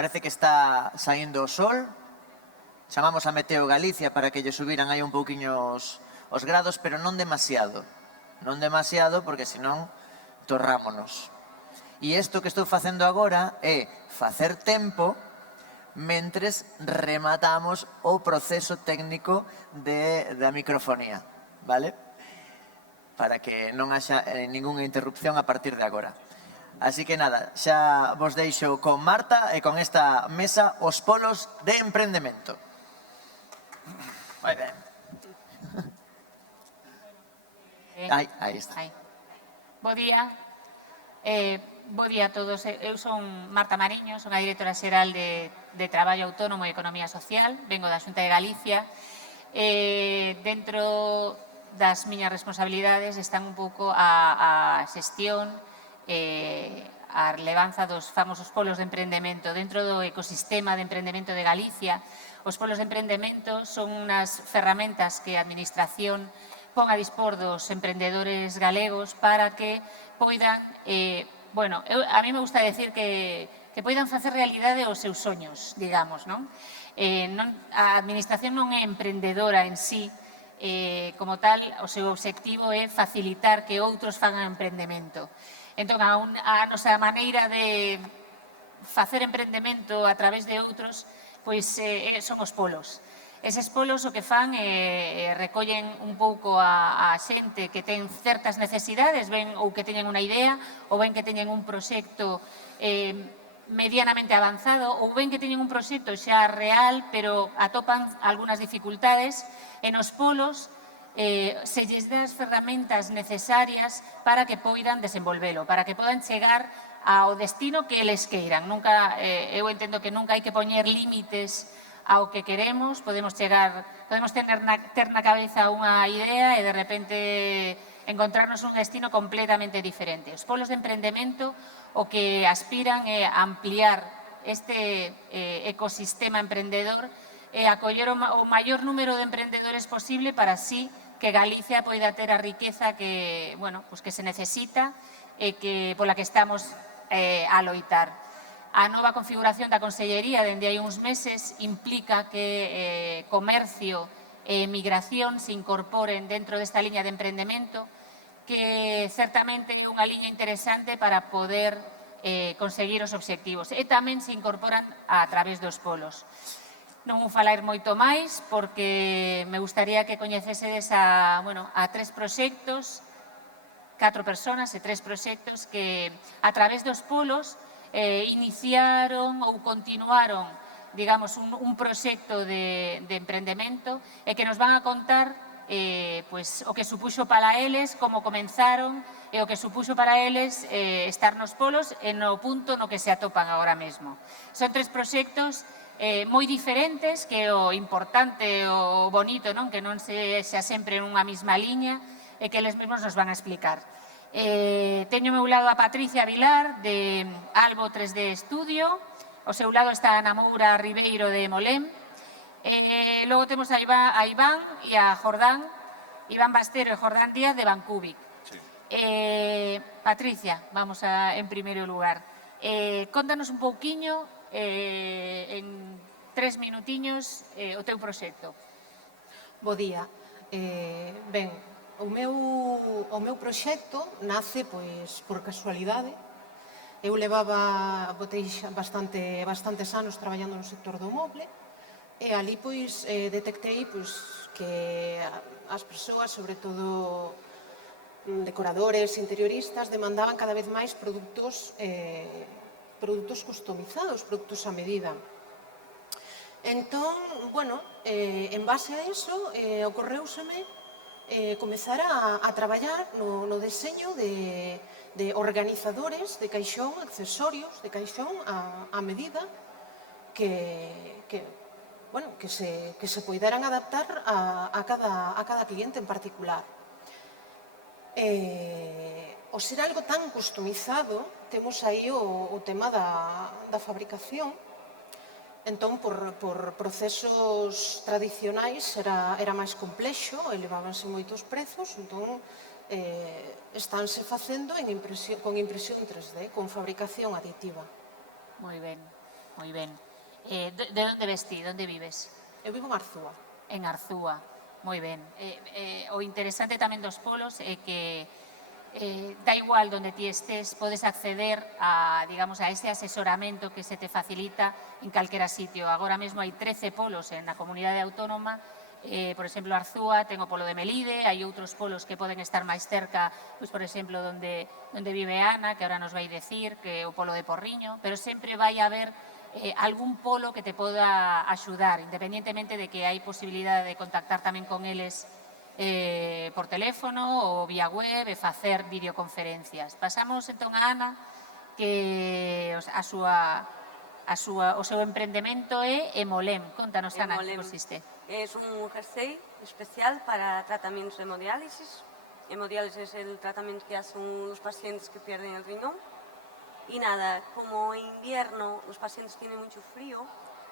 parece que está saindo o sol. Chamamos a Meteo Galicia para que lle subiran aí un pouquiño os grados, pero non demasiado. Non demasiado, porque senón torrámonos. E isto que estou facendo agora é facer tempo mentres rematamos o proceso técnico da microfonía, vale? Para que non haxa ningunha interrupción a partir de agora. Así que nada, xa vos deixo con Marta e con esta mesa os polos de emprendemento. Moi ben. Aí está. Bo día. Bo día a todos. Eu son Marta Mariño, son a directora xeral de Traballo Autónomo e Economía Social. Vengo da Xunta de Galicia. Dentro das miñas responsabilidades están un pouco a xestión, a relevanza dos famosos polos de emprendemento. Dentro do ecosistema de emprendemento de Galicia, os polos de emprendemento son unhas ferramentas que a Administración pon a dispor dos emprendedores galegos para que poidan, a mí me gusta decir que poidan facer realidade os seus soños, digamos, non? A Administración non é emprendedora en sí, como tal, o seu obxectivo é facilitar que outros fagan emprendemento. Entón, a nosa maneira de facer emprendemento a través de outros, pois son os polos. Eses polos o que fan é recollen un pouco a xente que ten certas necesidades, ben ou que teñen unha idea, ou ben que teñen un proxecto medianamente avanzado, ou ben que teñen un proxecto xa real, pero atopan algunhas dificultades. E nos polos se lles dá as ferramentas necesarias para que poidan desenvolvelo, para que podan chegar ao destino que eles queiran. Eu entendo que nunca hai que poñer límites ao que queremos, podemos ter na cabeza unha idea e de repente encontrarnos un destino completamente diferente. Os polos de emprendemento o que aspiran é ampliar este ecosistema emprendedor e acoller o maior número de emprendedores posible para así que Galicia poida ter a riqueza que se necesita e pola que estamos a loitar. A nova configuración da Consellería dende hai uns meses implica que comercio e migración se incorporen dentro desta liña de emprendemento, que certamente é unha liña interesante para poder conseguir os obxectivos. E tamén se incorporan a través dos polos. Non vou falar moito máis porque me gustaría que coñecesedes a 3 proxectos, 4 persoas e 3 proxectos que a través dos polos iniciaron ou continuaron, digamos, un proxecto de emprendemento e que nos van a contar o que supuxo para eles, como comenzaron e o que supuxo para eles estar nos polos e no punto no que se atopan agora mesmo. Son 3 proxectos moi diferentes, que o importante, o bonito, que non sexa sempre nunha mesma liña e que eles mesmos nos van a explicar. Teño ao meu lado a Patricia Vilar, de Albo 3D Studio. Ao seu lado está a Ana Moura Ribeiro, de Molem. Logo temos a Iván e a Jordán, Iván Bastero e Jordán Díaz, de Bancubic. Patricia, vamos en primeiro lugar. Contanos un pouquiño, en 3 minutiños, o teu proxecto. Bo día. Ben, o meu proxecto nace por casualidade. Eu botei bastantes anos traballando no sector do moble e ali detectei que as persoas, sobre todo decoradores, interioristas, demandaban cada vez máis produtos customizados, produtos a medida. Entón, en base a eso, ocorreuseme comezar a traballar no deseño de organizadores de caixón, accesorios de caixón a medida que se poideran adaptar a cada cliente en particular. O ser algo tan customizado, temos aí o tema da fabricación. Entón, por procesos tradicionais era máis complexo, elevábanse moitos prezos, entón estánse facendo con impresión 3D, con fabricación aditiva. Moi ben. Moi ben. De onde ves ti? Onde vives? Eu vivo en Arzúa. En Arzúa. Moi ben. O interesante tamén dos polos é que da igual donde ti estés, podes acceder a, digamos, a ese asesoramento que se te facilita en calquera sitio. Agora mesmo hai 13 polos na comunidade autónoma. Por exemplo, Arzúa ten o polo de Melide, hai outros polos que poden estar máis cerca, pois, por exemplo, donde vive Ana, que ahora nos vai decir, que é o polo de Porriño, pero sempre vai haber algún polo que te poda axudar, independientemente de que hai posibilidade de contactar tamén con eles por teléfono ou vía web e facer videoconferencias. Pasamos entón a Ana, que o seu emprendemento é Hemolem. Contanos, Ana, que consiste. Es un jersey especial para tratamientos de hemodiálisis. Hemodiálisis es el tratamiento que hacen los pacientes que pierden el riñón. Y nada, como en invierno los pacientes tienen mucho frío,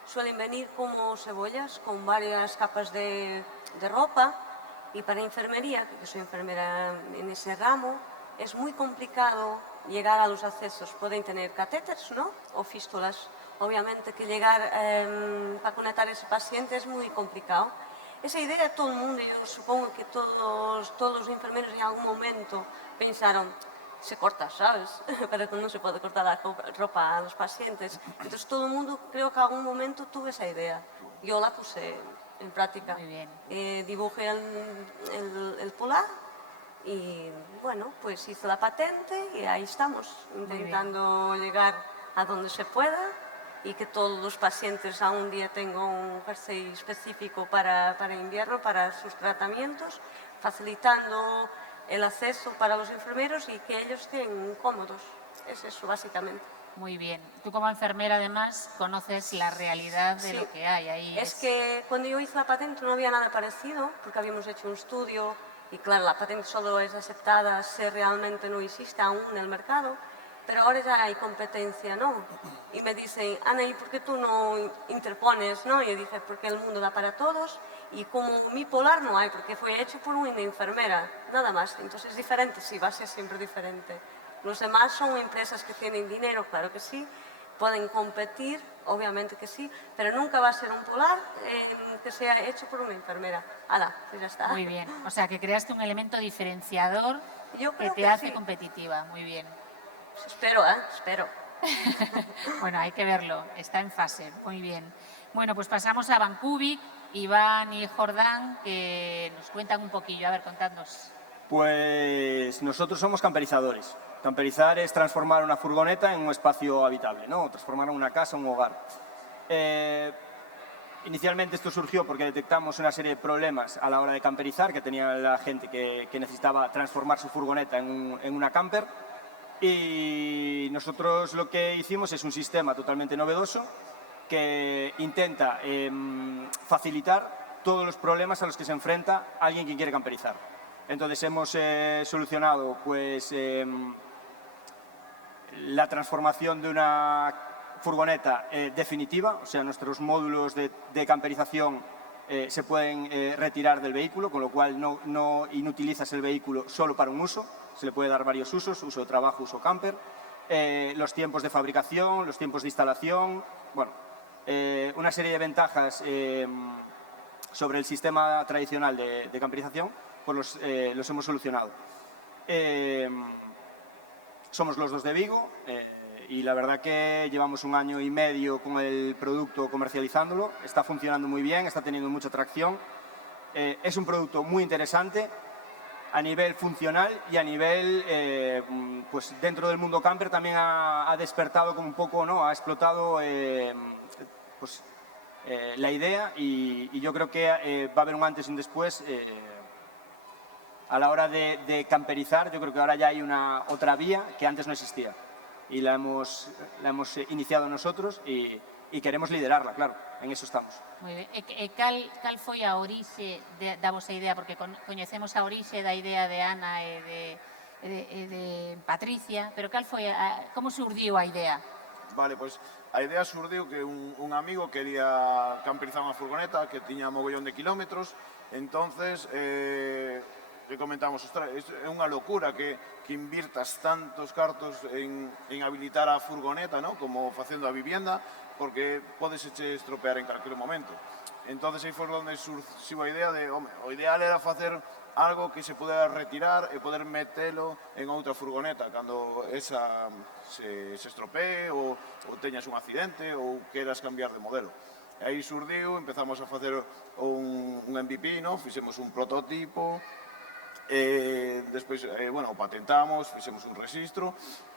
suelen venir como cebollas con varias capas de ropa. Y para enfermería, que soy enfermera en ese ramo, es muy complicado llegar a los accesos. Pueden tener catéteres, ¿no? O fístulas. Obviamente que llegar para conectar a ese paciente es muy complicado. Esa idea todo el mundo, yo supongo que todos los enfermeros en algún momento pensaron, se corta, ¿sabes? Pero no se puede cortar la ropa a los pacientes. Entonces todo el mundo, creo que en algún momento tuve esa idea. Yo la puse en práctica. Muy bien. Dibujé el polar y bueno, pues hice la patente y ahí estamos, intentando llegar a donde se pueda y que todos los pacientes a un día tengan un jersey específico para invierno, para sus tratamientos, facilitando el acceso para los enfermeros y que ellos estén cómodos. Es eso, básicamente. Muy bien. Tú como enfermera, además, conoces la realidad de lo que hay ahí. Es que cuando yo hice la patente no había nada parecido, porque habíamos hecho un estudio y claro, la patente solo es aceptada si realmente no existe aún en el mercado, pero ahora ya hay competencia, ¿no? Y me dicen, Ana, ¿y por qué tú no interpones, no? Y yo dije, porque el mundo da para todos y como mi polar no hay, porque fue hecho por una enfermera, nada más. Entonces es diferente, sí, va a ser siempre diferente. Los demás son empresas que tienen dinero, claro que sí, pueden competir, obviamente que sí, pero nunca va a ser un polar que sea hecho por una enfermera. ¡Hala! Pues ya está. Muy bien. O sea, que creaste un elemento diferenciador que te hace competitiva. Muy bien. Pues espero, espero. Bueno, hay que verlo. Está en fase. Muy bien. Bueno, pues pasamos a Vancouver, Iván y Jordán, que nos cuentan un poquillo. A ver, contadnos. Pues nosotros somos camperizadores. Camperizar es transformar una furgoneta en un espacio habitable, ¿no? Transformar una casa en un hogar. Inicialmente esto surgió porque detectamos una serie de problemas a la hora de camperizar, que tenía la gente que necesitaba transformar su furgoneta en una camper. Y nosotros lo que hicimos es un sistema totalmente novedoso que intenta facilitar todos los problemas a los que se enfrenta alguien que quiere camperizar. Entonces hemos solucionado pues, la transformación de una furgoneta definitiva, o sea, nuestros módulos de camperización se pueden retirar del vehículo, con lo cual no inutilizas el vehículo solo para un uso, se le puede dar varios usos, uso de trabajo, uso camper, los tiempos de fabricación, los tiempos de instalación, bueno, una serie de ventajas sobre el sistema tradicional de camperización, pues los hemos solucionado. Somos los dos de Vigo y la verdad que llevamos 1 año y medio con el producto comercializándolo, está funcionando muy bien, está teniendo mucha atracción, es un producto muy interesante a nivel funcional y a nivel, pues dentro del mundo camper también ha despertado como un poco, ¿no? Ha explotado pues, la idea y yo creo que va a haber un antes y un después a la hora de camperizar. Yo creo que ahora ya hay otra vía que antes no existía y la hemos iniciado nosotros y queremos liderarla, claro, en eso estamos. Moi ben. E cal foi a orixe da vosa idea? Porque coñecemos a orixe da idea de Ana e de Patricia, pero cal foi como surdiu a idea? Vale, pois a idea surdiu que un amigo quería camperizar unha furgoneta que tiña mogollón de kilómetros, entonces le comentamos, ostras, é unha locura que invirtas tantos cartos en habilitar a furgoneta, ¿no? Como facendo a vivienda, porque podes estropear en calquer momento. Entonces aí foi onde surxiu a idea de, home, o ideal era facer algo que se pudera retirar e poder metelo en outra furgoneta cando esa se estropee ou teñas un accidente ou queras cambiar de modelo. E aí surdiu, empezamos a facer un MVP, no? Fixemos un prototipo, despois, bueno, o patentamos, fixemos un registro,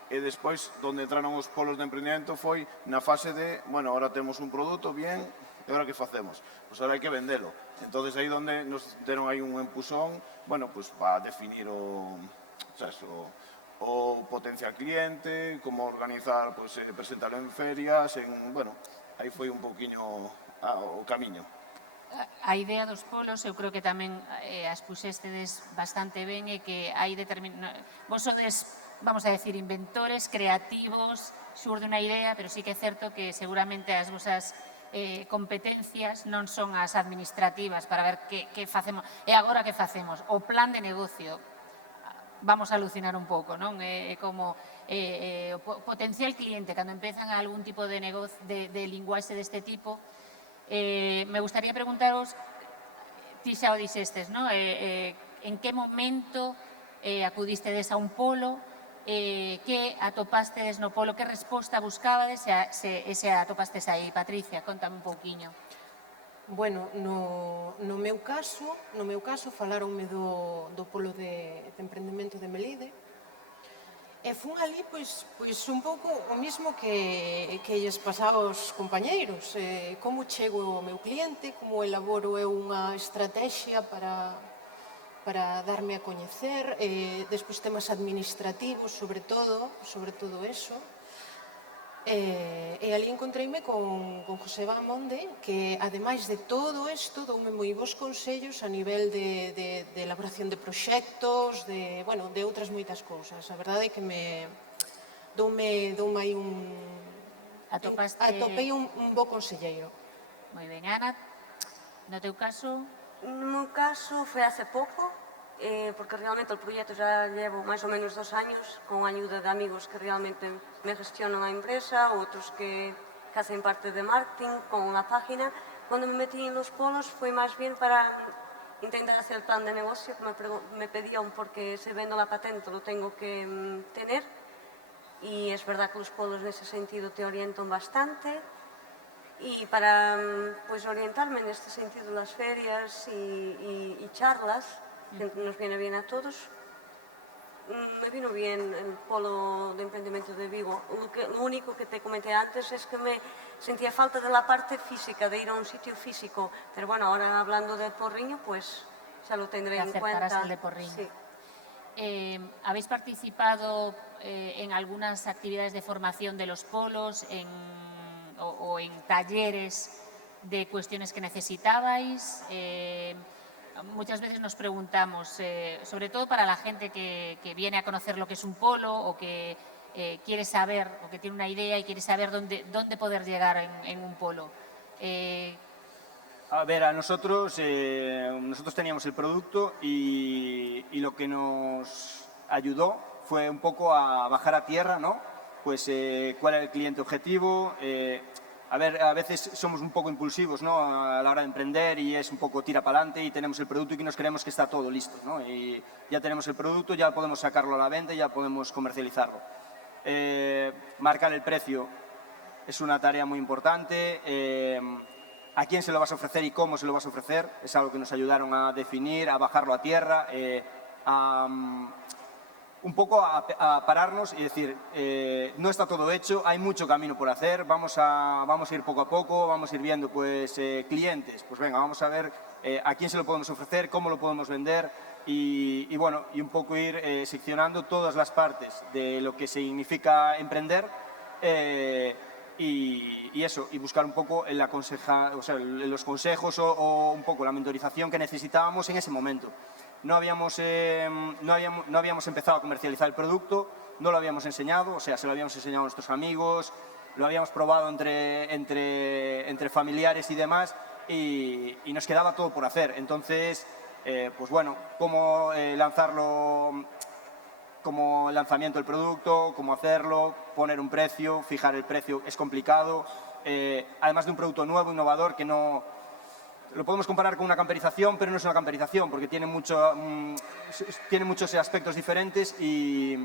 e despois, onde entraron os polos de emprendimento foi na fase de, bueno, ahora temos un produto bien, e agora que facemos? Pois agora hai que vendelo. Entonces aí onde nos deron aí un empusón, bueno, pois para definir o potencial cliente, como organizar, pois, presentar en ferias, bueno, aí foi un poquinho o camiño. A idea dos polos, eu creo que tamén a expuxestedes bastante ben e que hai vos sodes, vamos a decir, inventores, creativos, xurde unha idea, pero sí que é certo que seguramente as vosas competencias non son as administrativas para ver que facemos. E agora que facemos? O plan de negocio. Vamos a alucinar un pouco, non? Como o potencial cliente, cando empezan algún tipo de negocio, de linguaxe deste tipo, me gustaría preguntaros, ti xa o dixestes, non? En que momento acudistedes a un polo, que atopastedes no polo, que resposta buscabades e se atopastes aí? Patricia, contame un pouquiño. Bueno, no meu caso falaronme do polo de emprendemento de Melide e fun ali pois un pouco o mismo que lles pasaba aos compañeiros, como chego ao meu cliente, como elaboro eu unha estrategia para darme a coñecer, despois temas administrativos, sobre todo eso. E ali encontreime con José Bamonde, que ademais de todo isto doume moi bons consellos a nivel de elaboración de proxectos, de outras moitas cousas. A verdade é que doume aí atopei un bo conselleiro. Moi ben, Ana, no teu caso? No meu caso foi hace pouco, porque realmente o proxecto já llevo máis ou menos 2 años con a ayuda de amigos que realmente me gestionan a empresa, outros que hacen parte de marketing con a página. Cuando me metí en los polos foi máis bien para intentar hacer el plan de negocio que me pedían, porque se vendo la patente lo tengo que tener, y es verdad que los polos en ese sentido te orientan bastante. Y para pues orientarme en este sentido las ferias y charlas, que nos viene bien a todos, me vino bien el polo de emprendimiento de Vigo. Lo único que te comenté antes es que me sentía falta de la parte física, de ir a un sitio físico. Pero bueno, ahora hablando de Porriño, pues ya lo tendré en cuenta. Aceptarás el de Porriño. Sí. ¿Habéis participado en algunas actividades de formación de los polos o en talleres de cuestiones que necesitabais? Muchas veces nos preguntamos, sobre todo para la gente que viene a conocer lo que es un polo o que quiere saber, o que tiene una idea y quiere saber dónde poder llegar en un polo. A ver, nosotros teníamos el producto y lo que nos ayudó fue un poco a bajar a tierra, ¿no? Pues cuál era el cliente objetivo. A ver, a veces somos un poco impulsivos, ¿no? A la hora de emprender, y es un poco tira para adelante y tenemos el producto y nos creemos que está todo listo, ¿no? Y ya tenemos el producto, ya podemos sacarlo a la venta y ya podemos comercializarlo. Marcar el precio es una tarea muy importante. A quién se lo vas a ofrecer y cómo se lo vas a ofrecer es algo que nos ayudaron a definir, a bajarlo a tierra, un poco a pararnos y decir, no está todo hecho, hay mucho camino por hacer, vamos a ir poco a poco, vamos a ir viendo pues clientes, pues venga, vamos a ver a quién se lo podemos ofrecer, cómo lo podemos vender y bueno, y un poco ir seccionando todas las partes de lo que significa emprender y eso, y buscar un poco los consejos o un poco la mentorización que necesitábamos en ese momento. No habíamos empezado a comercializar el producto, no lo habíamos enseñado, o sea, se lo habíamos enseñado a nuestros amigos, lo habíamos probado entre familiares y demás, y nos quedaba todo por hacer. Entonces, pues bueno, cómo lanzarlo, como lanzamiento del producto, cómo hacerlo, poner un precio, fijar el precio es complicado, además de un producto nuevo, innovador, que no... Lo podemos comparar con una camperización, pero no es una camperización, porque tiene muchos aspectos diferentes y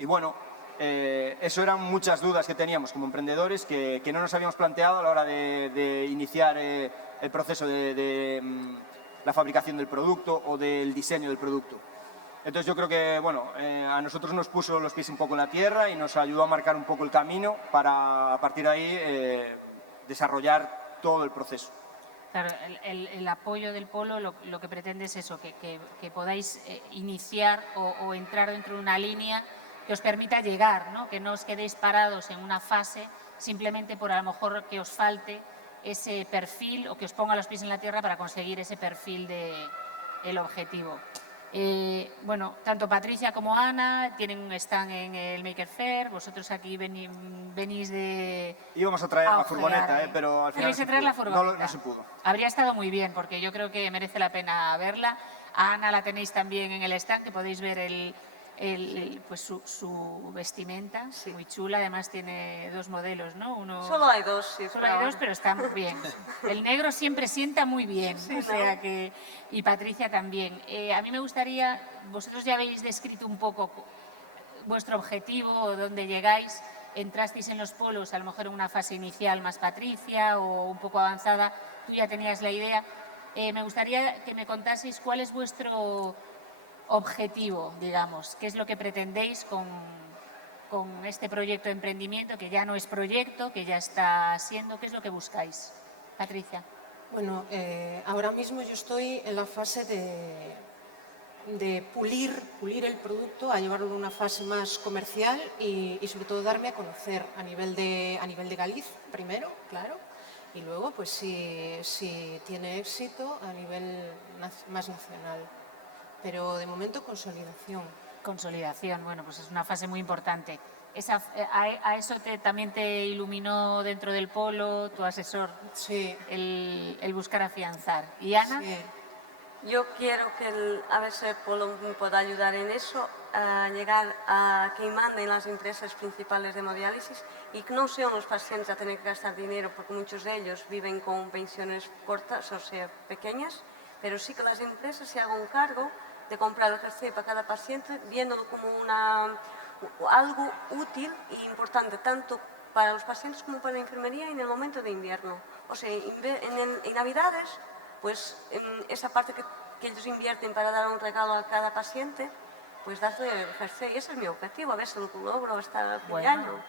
bueno, eso eran muchas dudas que teníamos como emprendedores que no nos habíamos planteado a la hora de iniciar el proceso de la fabricación del producto o del diseño del producto. Entonces yo creo que, bueno, a nosotros nos puso los pies un poco en la tierra y nos ayudó a marcar un poco el camino para, a partir de ahí, desarrollar todo el proceso. Claro, el apoyo del polo lo que pretende es eso, que podáis iniciar o entrar dentro de una línea que os permita llegar, ¿no? Que no os quedéis parados en una fase simplemente por a lo mejor que os falte ese perfil o que os ponga los pies en la tierra para conseguir ese perfil del objetivo. Bueno, tanto Patricia como Ana están en el Maker Faire, vosotros aquí venís de... Íbamos a traer la furgoneta, pero al final Ibais a traer la furgoneta. no se pudo. Habría estado muy bien, porque yo creo que merece la pena verla. A Ana la tenéis también en el stand, que podéis ver pues su vestimenta, sí. Muy chula. Además tiene dos modelos, ¿no? Solo hay dos, sí. Solo hay dos, pero está muy bien. El negro siempre sienta muy bien, sí, o sea que... Y Patricia también. A mí me gustaría, vosotros ya habéis descrito un poco vuestro objetivo, o dónde llegáis. Entrasteis en los polos, a lo mejor en una fase inicial más Patricia o un poco avanzada, tú ya tenías la idea. Me gustaría que me contaseis cuál es vuestro objetivo, digamos, qué es lo que pretendéis con este proyecto de emprendimiento, que ya no es proyecto, que ya está siendo, ¿qué es lo que buscáis? Patricia. Bueno, ahora mismo yo estoy en la fase de pulir el producto, a llevarlo a una fase más comercial y sobre todo darme a conocer a nivel de Galicia, primero, claro, y luego, pues si tiene éxito a nivel más nacional. Pero de momento, consolidación. Consolidación, bueno, pues es una fase muy importante. ¿A eso también te iluminó dentro del polo tu asesor? Sí. El buscar afianzar. ¿Y Ana? Sí. Yo quiero que el ABC Polo me pueda ayudar en eso, a llegar a que manden las empresas principales de hemodiálisis y que no sean los pacientes a tener que gastar dinero, porque muchos de ellos viven con pensiones cortas, o sea, pequeñas, pero sí que las empresas se hagan cargo de comprar el jersey para cada paciente, viéndolo como algo útil e importante, tanto para los pacientes como para la enfermería en el momento de invierno. O sea, en Navidades, pues en esa parte que ellos invierten para dar un regalo a cada paciente, pues darle el jersey. Ese es mi objetivo, a ver si lo logro hasta fin de año.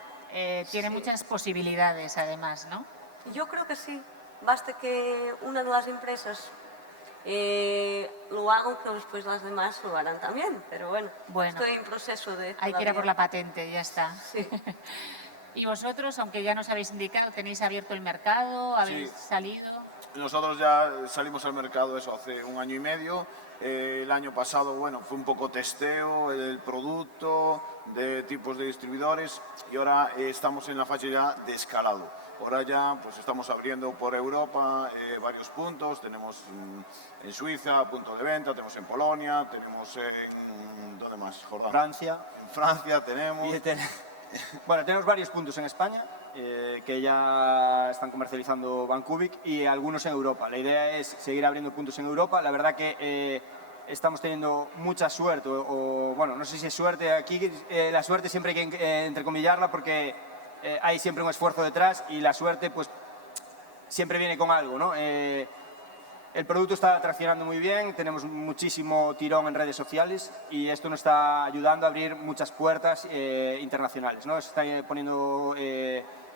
Tiene muchas posibilidades, además, ¿no? Yo creo que sí. Basta que una de las empresas lo hagan, que después las demás lo harán también. Pero bueno, estoy en proceso de... Hay que ir a por la patente, ya está. Sí. ¿Y vosotros, aunque ya nos habéis indicado, tenéis abierto el mercado? ¿Habéis salido? Nosotros ya salimos al mercado eso hace 1 año y medio. El año pasado, bueno, fue un poco testeo del producto, de tipos de distribuidores, y ahora estamos en la fase ya de escalado. Ahora ya pues estamos abriendo por Europa varios puntos. Tenemos en Suiza punto de venta, tenemos en Polonia, tenemos en... ¿dónde más, Jordán? Francia. En Francia tenemos... Bueno, tenemos varios puntos en España que ya están comercializando Bancubic y algunos en Europa. La idea es seguir abriendo puntos en Europa. La verdad que estamos teniendo mucha suerte, o bueno, no sé si es suerte. Aquí la suerte siempre hay que entrecomillarla porque hay siempre un esfuerzo detrás y la suerte pues siempre viene con algo, ¿no? El producto está traccionando muy bien, tenemos muchísimo tirón en redes sociales y esto nos está ayudando a abrir muchas puertas internacionales, ¿no? Se está poniendo,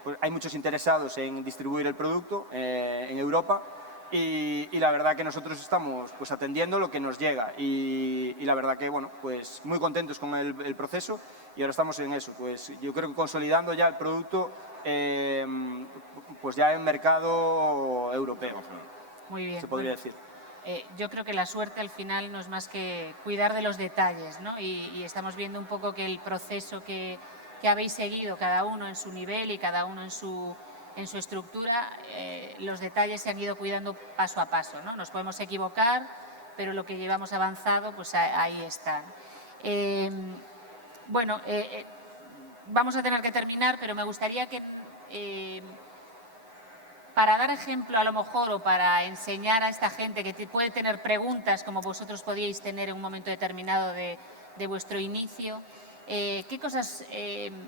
pues hay muchos interesados en distribuir el producto en Europa y la verdad que nosotros estamos pues atendiendo lo que nos llega y la verdad que, bueno, pues muy contentos con el proceso y ahora estamos en eso, pues yo creo que consolidando ya el producto pues ya en mercado europeo. Muy bien. Se podría decir. Yo creo que la suerte al final no es más que cuidar de los detalles, ¿no? Y estamos viendo un poco que el proceso que habéis seguido, cada uno en su nivel y cada uno en su estructura, los detalles se han ido cuidando paso a paso, ¿no? Nos podemos equivocar, pero lo que llevamos avanzado, pues ahí están. Bueno, vamos a tener que terminar, pero me gustaría que para dar ejemplo a lo mejor o para enseñar a esta gente que puede tener preguntas como vosotros podíais tener en un momento determinado de vuestro inicio, ¿qué cosas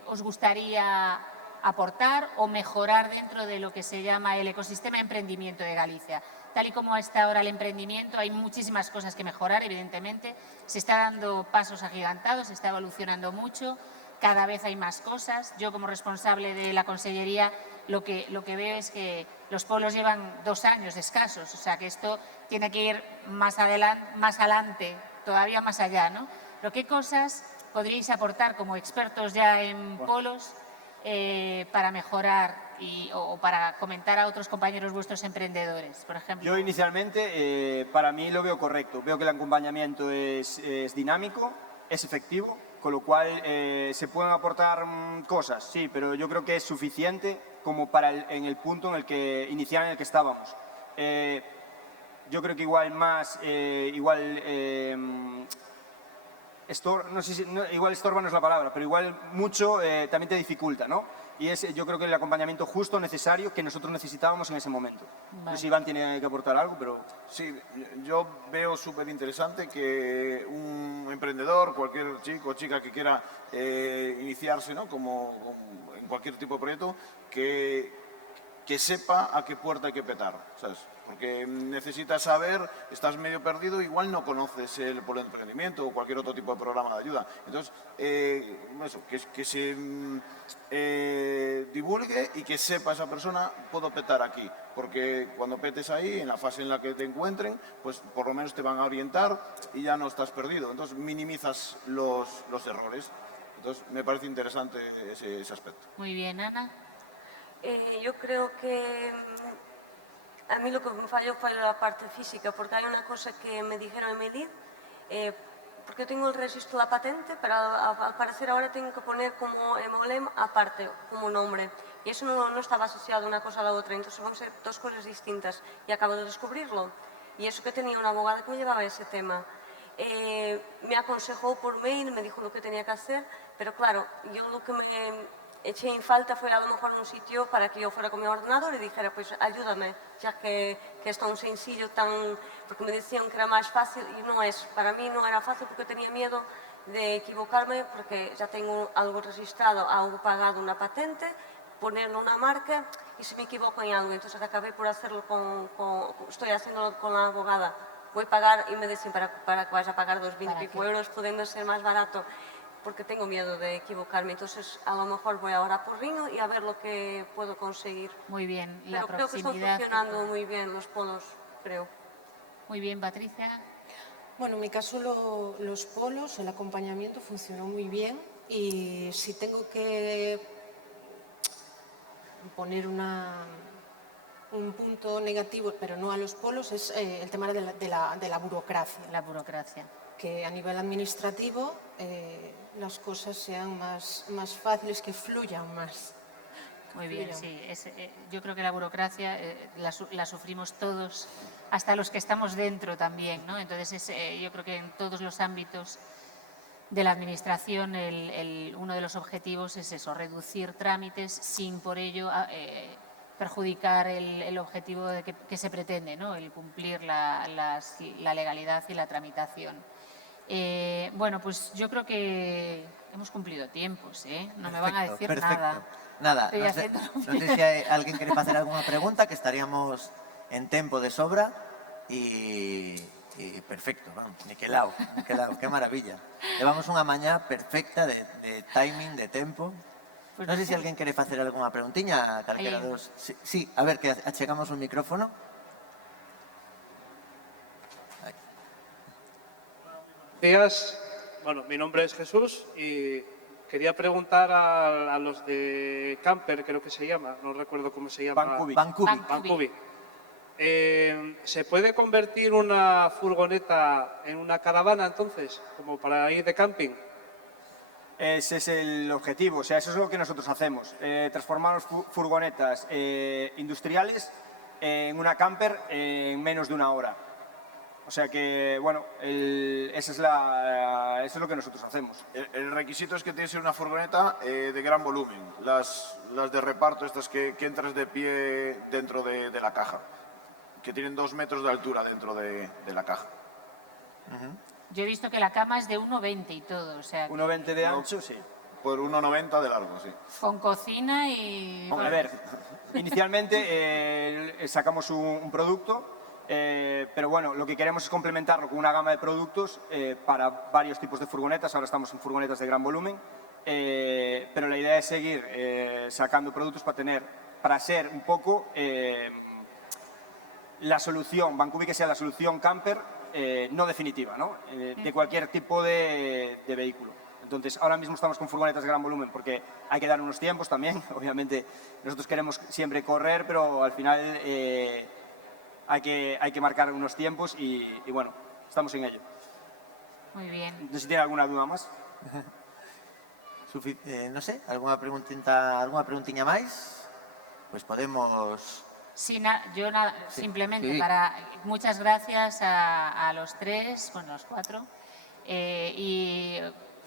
os gustaría aportar o mejorar dentro de lo que se llama el ecosistema de emprendimiento de Galicia? Tal y como está ahora el emprendimiento, hay muchísimas cosas que mejorar, evidentemente. Se está dando pasos agigantados, se está evolucionando mucho, cada vez hay más cosas. Yo, como responsable de la Consellería, lo que veo es que los polos llevan 2 años escasos, o sea que esto tiene que ir más adelante, todavía más allá, ¿no? Pero ¿qué cosas podríais aportar como expertos ya en polos para mejorar o para comentar a otros compañeros vuestros emprendedores, por ejemplo? Yo inicialmente, para mí lo veo correcto. Veo que el acompañamiento es dinámico, es efectivo, con lo cual se pueden aportar cosas, sí, pero yo creo que es suficiente como para en el punto en el que inicial en el que estábamos. Yo creo que igual más, no sé si, igual estorba no es la palabra, pero igual mucho también te dificulta, ¿no? Y es, yo creo que el acompañamiento justo, necesario, que nosotros necesitábamos en ese momento. Vale. No sé si Iván tiene que aportar algo, pero... Sí, yo veo súper interesante que un emprendedor, cualquier chico o chica que quiera iniciarse, ¿no? como en cualquier tipo de proyecto, que sepa a qué puerta hay que petar, ¿sabes? Porque necesitas saber, estás medio perdido, igual no conoces el polo de emprendimiento o cualquier otro tipo de programa de ayuda. Entonces, eso, que se divulgue y que sepa esa persona, puedo petar aquí. Porque cuando petes ahí, en la fase en la que te encuentren, pues por lo menos te van a orientar y ya no estás perdido. Entonces, minimizas los errores. Entonces, me parece interesante ese aspecto. Muy bien, Ana. Yo creo que a mí lo que me falló fue la parte física, porque hay una cosa que me dijeron en Melid, porque yo tengo el registro de la patente, pero al parecer ahora tengo que poner como Emolem aparte, como nombre. Y eso no estaba asociado una cosa a la otra, entonces van a ser 2 cosas distintas. Y acabo de descubrirlo. Y eso que tenía una abogada que me llevaba ese tema. Me aconsejó por mail, me dijo lo que tenía que hacer, pero claro, yo lo que me eché en falta fue a lo mejor un sitio para que yo fuera con mi ordenador y dijera, pues ayúdame, ya que es tan sencillo, porque me decían que era más fácil y no es. Para mí no era fácil porque tenía miedo de equivocarme, porque ya tengo algo registrado, algo pagado, una patente, ponerle una marca y si me equivoco en algo. Entonces acabé por hacerlo estoy haciéndolo con la abogada. Voy a pagar y me dicen para que vaya a pagar 2.000 y pico euros, pudiendo ser más barato, porque tengo miedo de equivocarme. Entonces, a lo mejor voy ahora por Ringo y a ver lo que puedo conseguir. Muy bien, la Pero creo que están proximidad. funcionando muy bien los polos, creo. Muy bien, Patricia. Bueno, en mi caso los polos, el acompañamiento funcionó muy bien y si tengo que poner un punto negativo, pero no a los polos, es el tema de la burocracia. La burocracia. Que a nivel administrativo las cosas sean más fáciles, que fluyan más. Muy bien, sí. Yo creo que la burocracia la sufrimos todos, hasta los que estamos dentro también, ¿no? Entonces, yo creo que en todos los ámbitos de la Administración uno de los objetivos es eso, reducir trámites sin por ello perjudicar el objetivo que se pretende, ¿no? El cumplir la legalidad y la tramitación. Bueno, pues yo creo que hemos cumplido tiempos, ¿eh? No me van a decir nada. Nada, non sei se alguén quere facer algunha pregunta, que estaríamos en tempo de sobra e perfecto, vamos, niquelao, que maravilla. Levamos unha mañá perfecta de timing, de tempo. Non sei se alguén quere facer algunha preguntiña, calquera dos. Sí, a ver, que achegamos un micrófono. Días, bueno, mi nombre es Jesús y quería preguntar a los de Camper, creo que se llama, no recuerdo cómo se llama. Bancubi. ¿Se puede convertir una furgoneta en una caravana entonces, como para ir de camping? Ese es el objetivo, o sea, eso es lo que nosotros hacemos, transformar furgonetas industriales en una camper en menos de 1 hora. O sea que, bueno, eso es lo que nosotros hacemos. El requisito es que tiene que ser una furgoneta de gran volumen. Las de reparto, estas que entras de pie dentro de de la caja, que tienen 2 metros de altura dentro de la caja. Yo he visto que la cama es de 1,20 y todo, o sea, 1,20 de ancho, sí. Por 1,90 de largo, sí. con cocina y... A ver, inicialmente sacamos un producto, pero bueno, lo que queremos es complementarlo con una gama de productos para varios tipos de furgonetas. Ahora estamos en furgonetas de gran volumen, pero la idea es seguir sacando productos para ser un poco la solución, Vancubi que sea la solución camper no definitiva, ¿no? De cualquier tipo de vehículo. Entonces, ahora mismo estamos con furgonetas de gran volumen porque hay que dar unos tiempos también. Obviamente, nosotros queremos siempre correr, pero al final hay que marcar unos tiempos y bueno, estamos en ello. Muy bien. No sé si tiene alguna duda más. No sé, alguna preguntiña máis? Pois podemos... Sí, simplemente sí. muchas gracias a los tres, bueno, los cuatro, y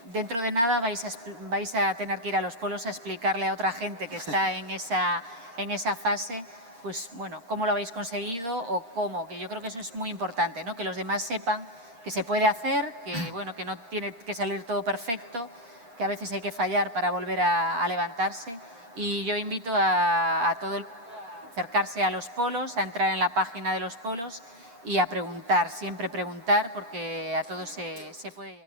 dentro de nada vais a tener que ir a los polos a explicarle a otra gente que está en esa fase, pues bueno, cómo lo habéis conseguido o cómo, que yo creo que eso es muy importante, ¿no? Que los demás sepan que se puede hacer, que bueno, que no tiene que salir todo perfecto, que a veces hay que fallar para volver a levantarse, y yo invito a todo el acercarse a los polos, a entrar en la página de los polos y a preguntar, siempre preguntar, porque a todos se puede...